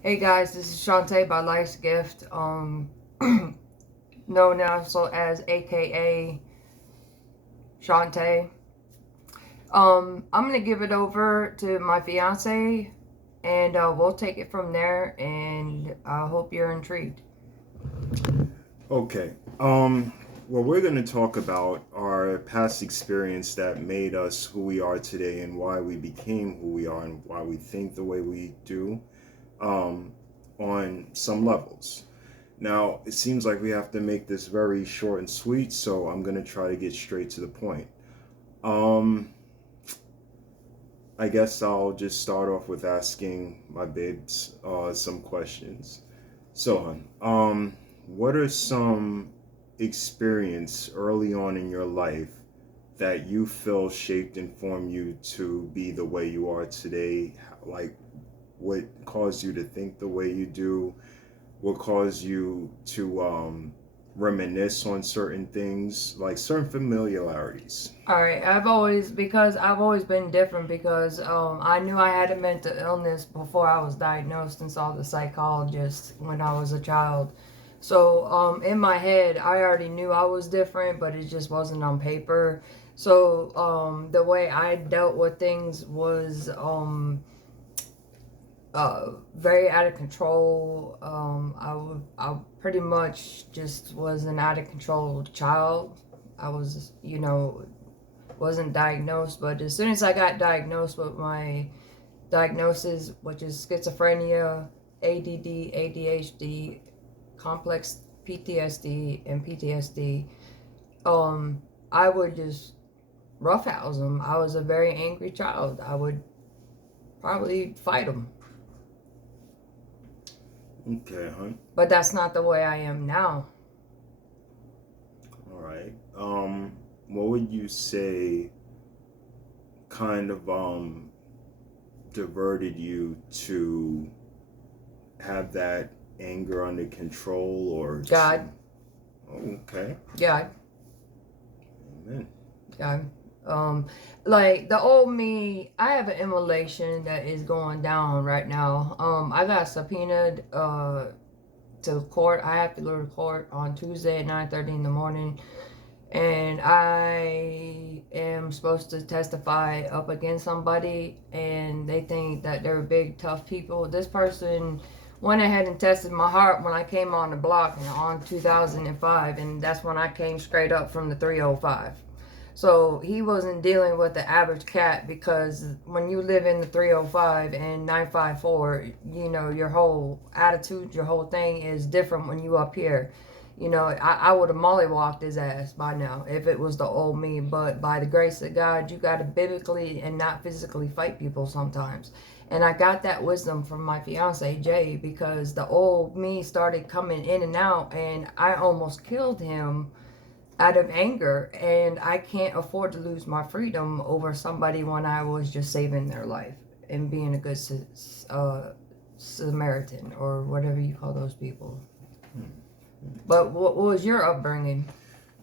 Hey guys, this is Shantae by Life's Gift, known also as AKA Shantae. I'm gonna give it over to my fiance, and we'll take it from there. And I hope you're intrigued. Okay. What we're going to talk about our past experience that made us who we are today and why we became who we are and why we think the way we do um, on some levels. Now, it seems like we have to make this very short and sweet, so I'm going to try to get straight to the point. Um, I guess I'll just start off with asking my babes some questions. So, what are some experience early on in your life that you feel shaped and formed you to be the way you are today? Like, what caused you to think the way you do? What caused you to reminisce on certain things, like certain familiarities? All right, I've always been different because I knew I had a mental illness before I was diagnosed and saw the psychologist when I was a child. So in my head, I already knew I was different, but it just wasn't on paper. So the way I dealt with things was very out of control. I pretty much just was an out of control child. I was, wasn't diagnosed, but as soon as I got diagnosed with my diagnosis, which is schizophrenia, ADD, ADHD, complex PTSD, and PTSD, I would just roughhouse them. I was a very angry child. I would probably fight them. Okay, huh? But that's not the way I am now. All right. What would you say kind of diverted you to have that anger under control or to God, okay. God, Amen. God. Um, like the old me, I have an immolation that is going down right now. I got subpoenaed to court. I have to go to court on Tuesday at 9:30 in the morning, and I am supposed to testify up against somebody, and they think that they're big tough people. This person went ahead and tested my heart when I came on the block on 2005, and that's when I came straight up from the 305. So he wasn't dealing with the average cat, because when you live in the 305 and 954, your whole attitude, your whole thing is different when you up here. I would have mollywalked his ass by now if it was the old me. But by the grace of God, you got to biblically and not physically fight people sometimes. And I got that wisdom from my fiance, Jay, because the old me started coming in and out, and I almost killed him out of anger. And I can't afford to lose my freedom over somebody when I was just saving their life and being a good Samaritan, or whatever you call those people. But what was your upbringing?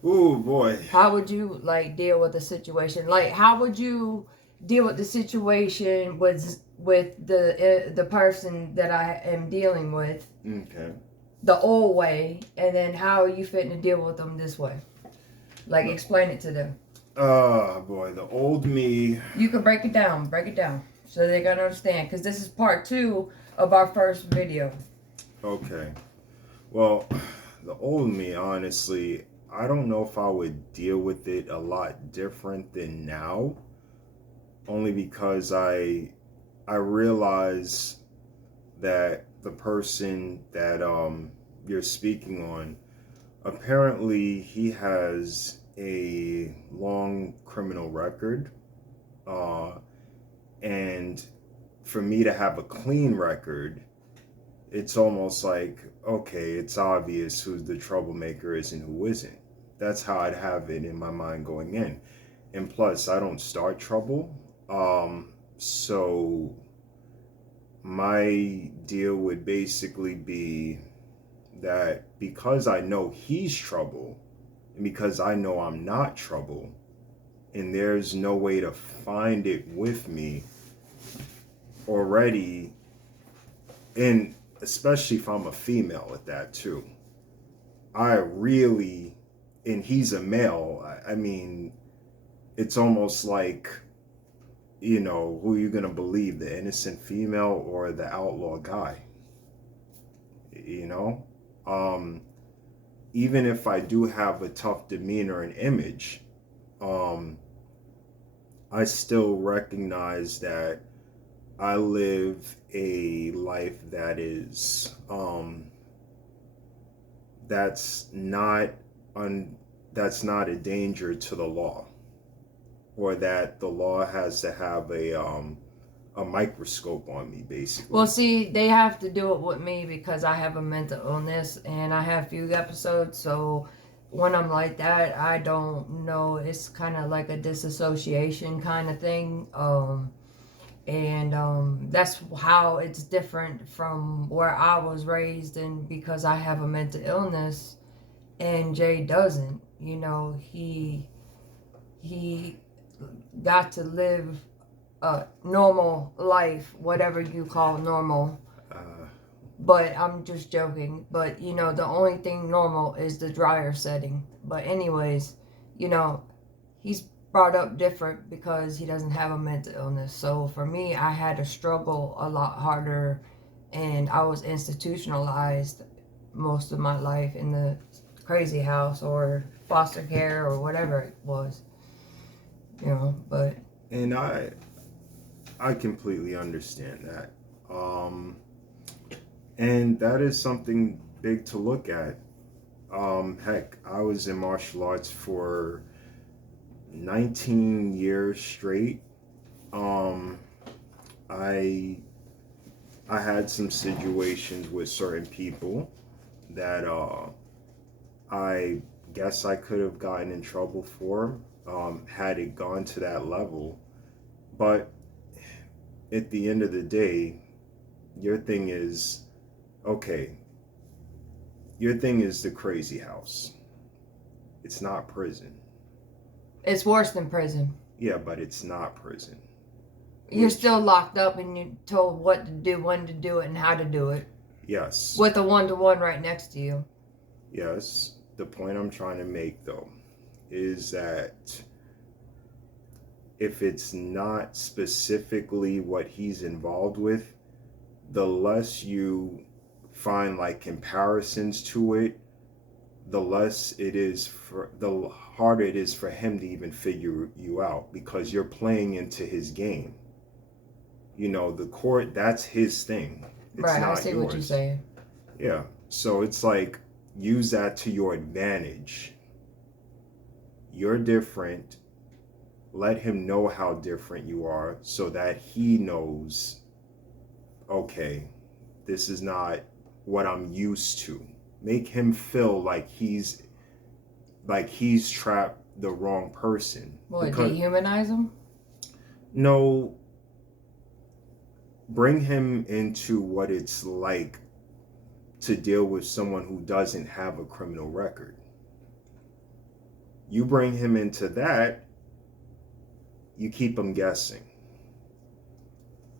Oh boy. How would you deal with the situation? Like, how would you deal with the situation with the person that I am dealing with Okay. the old way, and then how are you fitting to deal with them this way? Like, explain it to them. Oh boy, the old me. You can break it down, so they're gonna understand. Because this is part 2 of our first video. Okay. Well, the old me, honestly, I don't know if I would deal with it a lot different than now. Only because I realize that the person that you're speaking on, apparently he has a long criminal record, uh, and for me to have a clean record, it's almost like, okay, it's obvious who the troublemaker is and who isn't. That's how I'd have it in my mind going in. And plus, I don't start trouble. So my deal would basically be that because I know he's trouble and because I know I'm not trouble, and there's no way to find it with me already, and especially if I'm a female at that too. I really, and he's a male. I mean, it's almost like, who are you gonna believe, the innocent female or the outlaw guy? You know, um, even if I do have a tough demeanor and image, um, I still recognize that I live a life that is that's not un, that's not a danger to the law, or that the law has to have a microscope on me, basically. Well, see, they have to do it with me because I have a mental illness and I have fugue episodes. So when I'm like that, I don't know. It's kind of like a disassociation kind of thing. And that's how it's different from where I was raised, and because I have a mental illness and Jay doesn't. He got to live a normal life, whatever you call normal. But I'm just joking. But the only thing normal is the dryer setting. But anyways, he's brought up different because he doesn't have a mental illness. So for me, I had to struggle a lot harder, and I was institutionalized most of my life in the crazy house or foster care or whatever it was. But And I completely understand that. And that is something big to look at. Heck, I was in martial arts for 19 years straight. I I had some situations with certain people that I guess I could have gotten in trouble for, had it gone to that level. But at the end of the day, your thing is okay. Your thing is the crazy house. It's not prison. it's worse than prison. Yeah, but it's not prison. You're Which, still locked up and you're told what to do, when to do it, and how to do it. yes, With a one-to-one right next to you. yes. The point I'm trying to make, though, is that if it's not specifically what he's involved with, the less you find like comparisons to it, the harder it is for him to even figure you out, because you're playing into his game. The court, that's his thing. It's Right, I not see yours. what you're saying. Yeah. So it's like, use that to your advantage. You're different. Let him know how different you are so that he knows, okay, this is not what I'm used to. Make him feel like he's trapped the wrong person. What, dehumanize him? No, bring him into what it's like to deal with someone who doesn't have a criminal record. You bring him into that, you keep him guessing.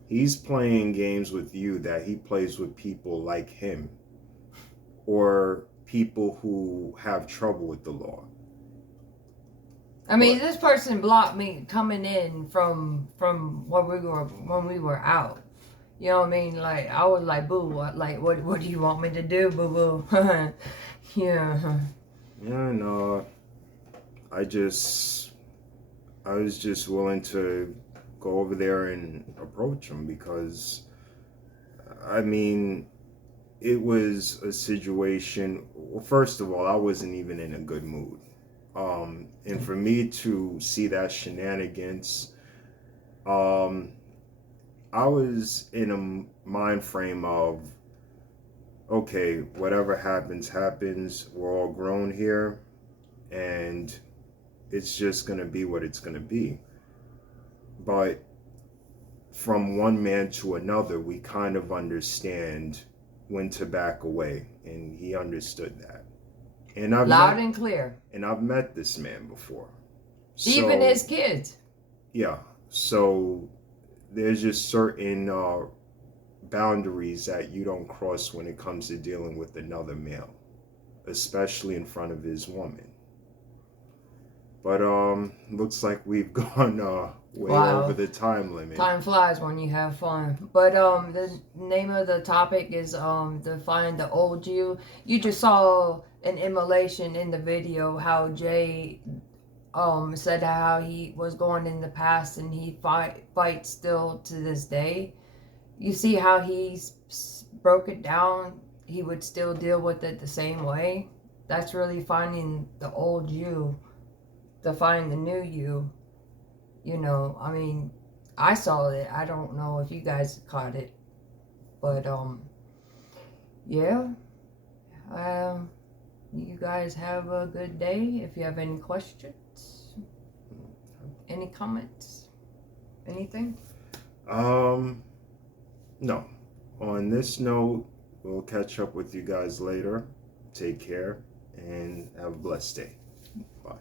He's playing games with you that he plays with people like him, or people who have trouble with the law. I mean, this person blocked me coming in from when we were out. You know what I mean? Like, I was like, boo, what do you want me to do, boo boo? Yeah. Yeah, no, I was just willing to go over there and approach him, because, I mean, it was a situation. Well, first of all, I wasn't even in a good mood. And for me to see that shenanigans, I was in a mind frame of, okay, whatever happens, happens. We're all grown here, and it's just going to be what it's going to be. But from one man to another, we kind of understand when to back away, and he understood that. And Loud and clear. And I've met this man before. Even his kids. Yeah. So there's just certain boundaries that you don't cross when it comes to dealing with another male, especially in front of his woman. But looks like we've gone way over Wow. the time limit. Time flies when you have fun. But the name of the topic is to find the old you. You just saw an immolation in the video how Jay said how he was going in the past and he fights still to this day. You see how broke it down. He would still deal with it the same way. That's really finding the old you to find the new you. You know, I mean, I saw it. I don't know if you guys caught it, but yeah. You guys have a good day. If you have any questions, any comments, anything. No. On this note, we'll catch up with you guys later. Take care and have a blessed day. Bye.